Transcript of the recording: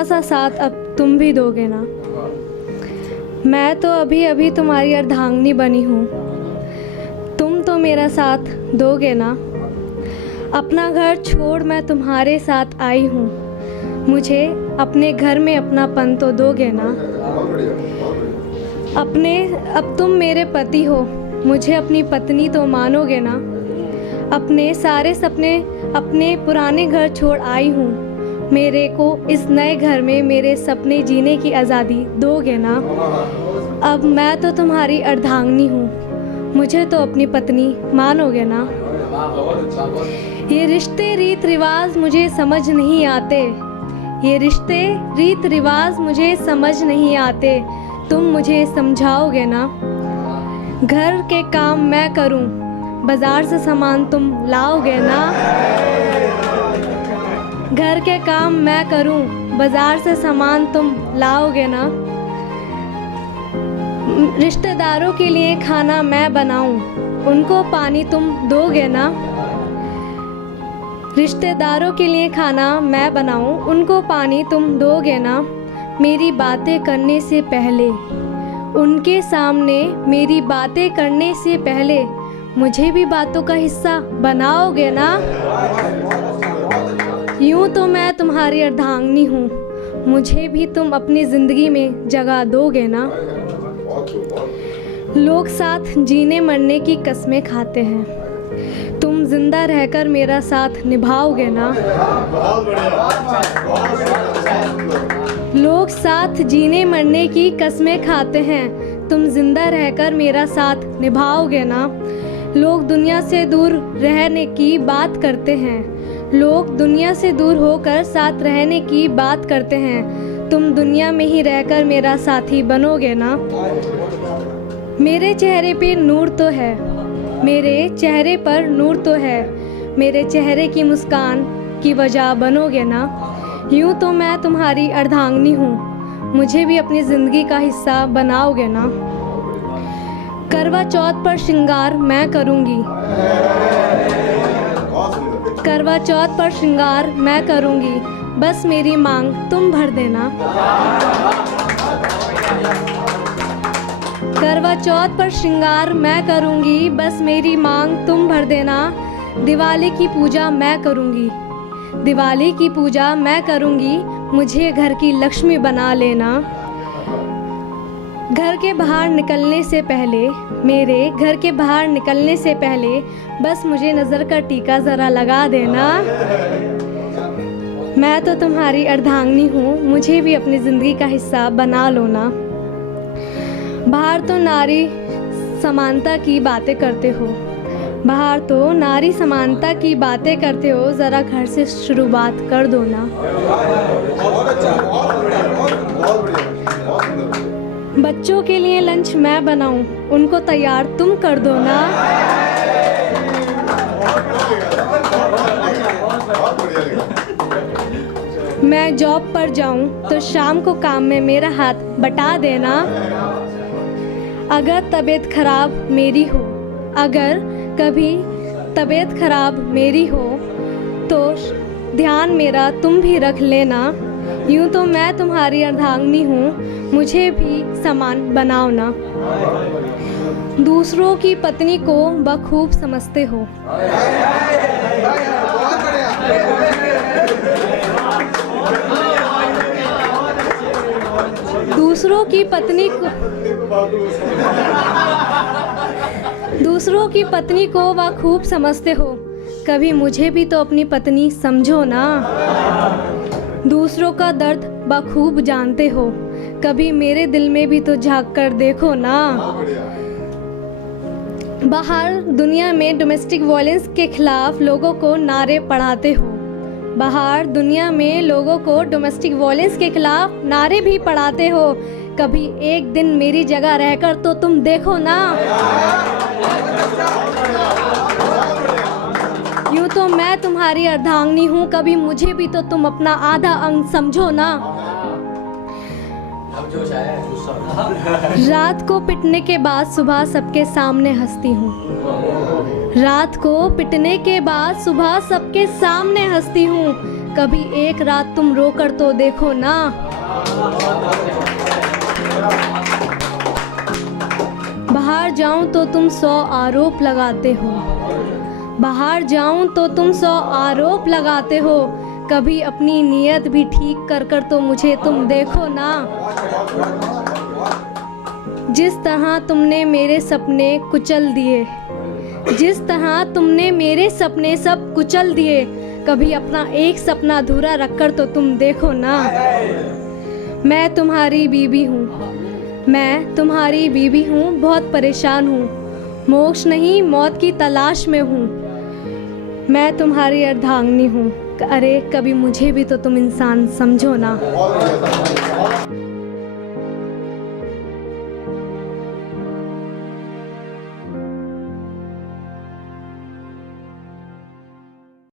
थोड़ा सा साथ अब तुम भी दोगे ना। मैं तो अभी अभी तुम्हारी अर्धांगिनी बनी हूँ, तुम तो मेरा साथ दोगे ना। अपना घर छोड़ मैं तुम्हारे साथ आई हूँ, मुझे अपने घर में अपनापन तो दोगे ना। अब तुम मेरे पति हो, मुझे अपनी पत्नी तो मानोगे ना। अपने सारे सपने अपने पुराने घर छोड़ आई हूँ, मेरे को इस नए घर में मेरे सपने जीने की आज़ादी दोगे ना। अब मैं तो तुम्हारी अर्धांगिनी हूँ, मुझे तो अपनी पत्नी मानोगे ना। ये रिश्ते रीत रिवाज मुझे समझ नहीं आते, ये रिश्ते रीत रिवाज मुझे समझ नहीं आते, तुम मुझे समझाओगे ना। घर के काम मैं करूं, बाजार से सामान तुम लाओगे ना। घर के काम मैं करूं, बाजार से सामान तुम लाओगे ना। रिश्तेदारों के लिए खाना मैं बनाऊं, उनको पानी तुम दोगे ना। रिश्तेदारों के लिए खाना मैं बनाऊं, उनको पानी तुम दोगे ना। मेरी बातें करने से पहले, उनके सामने मेरी बातें करने से पहले मुझे भी बातों का हिस्सा बनाओगे ना। यूं तो मैं तुम्हारी अर्धांगिनी हूँ, मुझे भी तुम अपनी ज़िंदगी में जगह दोगे ना। लोग साथ जीने मरने की कस्में खाते हैं, तुम जिंदा रहकर मेरा साथ निभाओगे ना। लोग साथ जीने मरने की कस्में खाते हैं, तुम जिंदा रहकर मेरा साथ निभाओगे ना। लोग दुनिया से दूर रहने की बात करते हैं, लोग दुनिया से दूर होकर साथ रहने की बात करते हैं, तुम दुनिया में ही रहकर मेरा साथी बनोगे ना। मेरे चेहरे पे नूर तो है, मेरे चेहरे पर नूर तो है, मेरे चेहरे की मुस्कान की वजह बनोगे ना। यूं तो मैं तुम्हारी अर्धांगिनी हूँ, मुझे भी अपनी ज़िंदगी का हिस्सा बनाओगे ना। करवा चौथ पर श्रृंगार मैं करूँगी, करवा चौथ पर श्रृंगार मैं करूँगी, बस मेरी मांग तुम भर देना। करवा चौथ पर श्रृंगार मैं करूँगी, बस मेरी मांग तुम भर देना। दिवाली की पूजा मैं करूँगी, दिवाली की पूजा मैं करूँगी, मुझे घर की लक्ष्मी बना लेना। घर के बाहर निकलने से पहले, मेरे घर के बाहर निकलने से पहले बस मुझे नज़र का टीका ज़रा लगा देना। मैं तो तुम्हारी अर्धांगिनी हूँ, मुझे भी अपनी ज़िंदगी का हिस्सा बना लो ना। बाहर तो नारी समानता की बातें करते हो, बाहर तो नारी समानता की बातें करते हो, ज़रा घर से शुरुआत कर दो ना। बच्चों के लिए लंच मैं बनाऊं, उनको तैयार तुम कर दो ना। मैं जॉब पर जाऊं तो शाम को काम में मेरा हाथ बटा देना। अगर तबीयत खराब मेरी हो, अगर कभी तबीयत खराब मेरी हो तो ध्यान मेरा तुम भी रख लेना। यूं तो मैं तुम्हारी अर्धांगिनी हूँ, मुझे भी समान बनाओ ना। दूसरों की पत्नी को बखूब समझते हो, दूसरों की पत्नी को दूसरों की पत्नी को बखूब समझते हो, कभी मुझे भी तो अपनी पत्नी समझो ना। दूसरों का दर्द बखूब जानते हो, कभी मेरे दिल में भी तो झांक कर देखो ना। बाहर दुनिया में डोमेस्टिक वायलेंस के खिलाफ लोगों को नारे पढ़ाते हो, बाहर दुनिया में लोगों को डोमेस्टिक वायलेंस के खिलाफ नारे भी पढ़ाते हो, कभी एक दिन मेरी जगह रहकर तो तुम देखो ना। यूं तो मैं तुम्हारी अर्धांगिनी हूँ, कभी मुझे भी तो तुम अपना आधा अंग समझो ना। रात को पिटने के बाद सुबह सबके सामने हंसती हूँ, रात को पिटने के बाद सुबह सबके सामने हंसती हूँ, कभी एक रात तुम रोकर तो देखो ना। बाहर जाऊं तो तुम 100 आरोप लगाते हो, बाहर जाऊं तो तुम 100 आरोप लगाते हो, कभी अपनी नीयत भी ठीक कर कर तो मुझे तुम देखो ना। जिस तरह तुमने मेरे सपने कुचल दिए, जिस तरह तुमने मेरे सपने सब कुचल दिए, कभी अपना एक सपना अधूरा रखकर तो तुम देखो ना। मैं तुम्हारी बीवी हूँ, मैं तुम्हारी बीवी हूँ, बहुत परेशान हूँ, मोक्ष नहीं मौत की तलाश में हूँ। मैं तुम्हारी अर्धांगिनी हूँ, अरे कभी मुझे भी तो तुम इंसान समझो ना।